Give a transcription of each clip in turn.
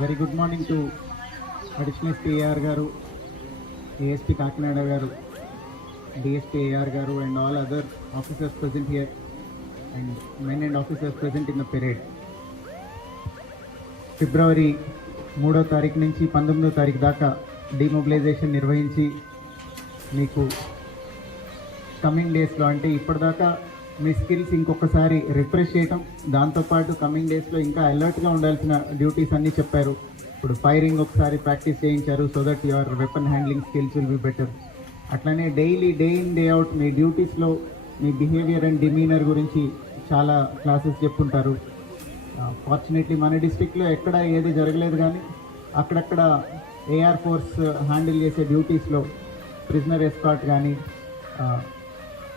Very good morning to Additional SP AR Garu, ASP Kakinada Garu, DSP AR Garu and all other officers present here and men and officers present in the parade. February 3వ తారీఖు నుంచి 19వ తారీఖు దాకా డిమొబిలైజేషన్ నిర్వహించి మీకు coming డేస్లో అంటే ఇప్పటిదాకా మీ స్కిల్స్ ఇంకొకసారి రిఫ్రెష్ చేయటం, దాంతోపాటు కమింగ్ డేస్లో ఇంకా అలర్ట్గా ఉండాల్సిన డ్యూటీస్ అన్నీ చెప్పారు. ఇప్పుడు ఫైరింగ్ ఒకసారి ప్రాక్టీస్ చేయించారు so that your weapon handling skills will be better. అట్లనే daily day in day out మీ డ్యూటీస్లో మీ బిహేవియర్ అండ్ డిమీనర్ గురించి చాలా క్లాసెస్ చెప్పుంటారు. ఫార్చునేట్లీ మన డిస్ట్రిక్ట్లో ఎక్కడ ఏది జరగలేదు, కానీ అక్కడక్కడ ఏఆర్ ఫోర్స్ హ్యాండిల్ చేసే డ్యూటీస్లో ప్రిజనర్ ఎస్కార్ట్ కానీ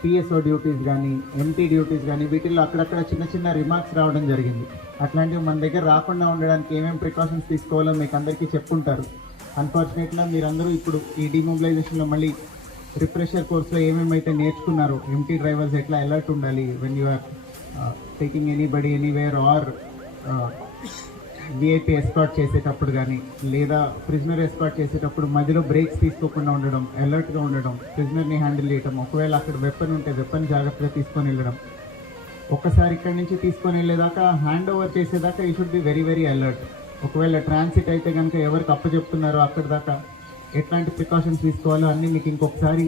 పిఎస్ఓ డ్యూటీస్ కానీ ఎంటీ డ్యూటీస్ కానీ వీటిల్లో అక్కడక్కడ చిన్న చిన్న రిమార్క్స్ రావడం జరిగింది. అట్లాంటివి మన దగ్గర రాకుండా ఉండడానికి ఏమేమి ప్రికాషన్స్ తీసుకోవాలో మీకు అందరికీ చెప్పుంటారు. అన్ఫార్చునేట్గా మీరందరూ ఇప్పుడు ఈ డిమొబిలైజేషన్లో మళ్ళీ రిఫ్రెషర్ కోర్స్లో ఏమేమైతే నేర్చుకున్నారో, ఎంటీ డ్రైవర్స్ ఎట్లా అలర్ట్ ఉండాలి when you are taking anybody anywhere or VIP escort చేసేటప్పుడు కానీ లేదా ప్రిజనర్ ఎస్కార్ట్ చేసేటప్పుడు మధ్యలో బ్రేక్స్ తీసుకోకుండా ఉండడం, అలర్ట్గా ఉండడం, ప్రిజనర్ని హ్యాండిల్ చేయడం, ఒకవేళ అక్కడ వెపన్ ఉంటే వెపన్ జాగ్రత్తగా తీసుకొని వెళ్ళడం, ఒక్కసారి ఇక్కడి నుంచి తీసుకొని వెళ్ళేదాకా హ్యాండ్ ఓవర్ చేసేదాకా you should be very very alert. ఒకవేళ ట్రాన్సిట్ అయితే కనుక ఎవరికి అప్పచెప్తున్నారో అక్కడి దాకా ఎట్లాంటి ప్రికాషన్స్ తీసుకోవాలో అన్నీ మీకు ఇంకొకసారి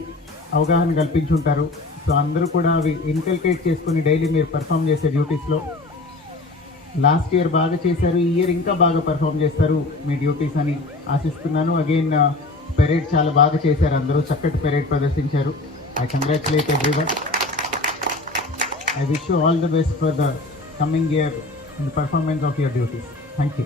అవగాహన కల్పించుంటారు. సో అందరూ కూడా అవి ఇన్కల్కేట్ చేసుకుని డైలీ మీరు పర్ఫామ్ చేసే డ్యూటీస్లో లాస్ట్ ఇయర్ బాగా చేశారు, ఈ ఇయర్ ఇంకా బాగా పర్ఫామ్ చేస్తారు మీ డ్యూటీస్ అని ఆశిస్తున్నాను. అగైన్ పెరేడ్ చాలా బాగా చేశారు, అందరూ చక్కటి పెరేడ్ ప్రదర్శించారు. I congratulate everyone. I wish you all the best for the coming year in the performance of your duties. Thank you.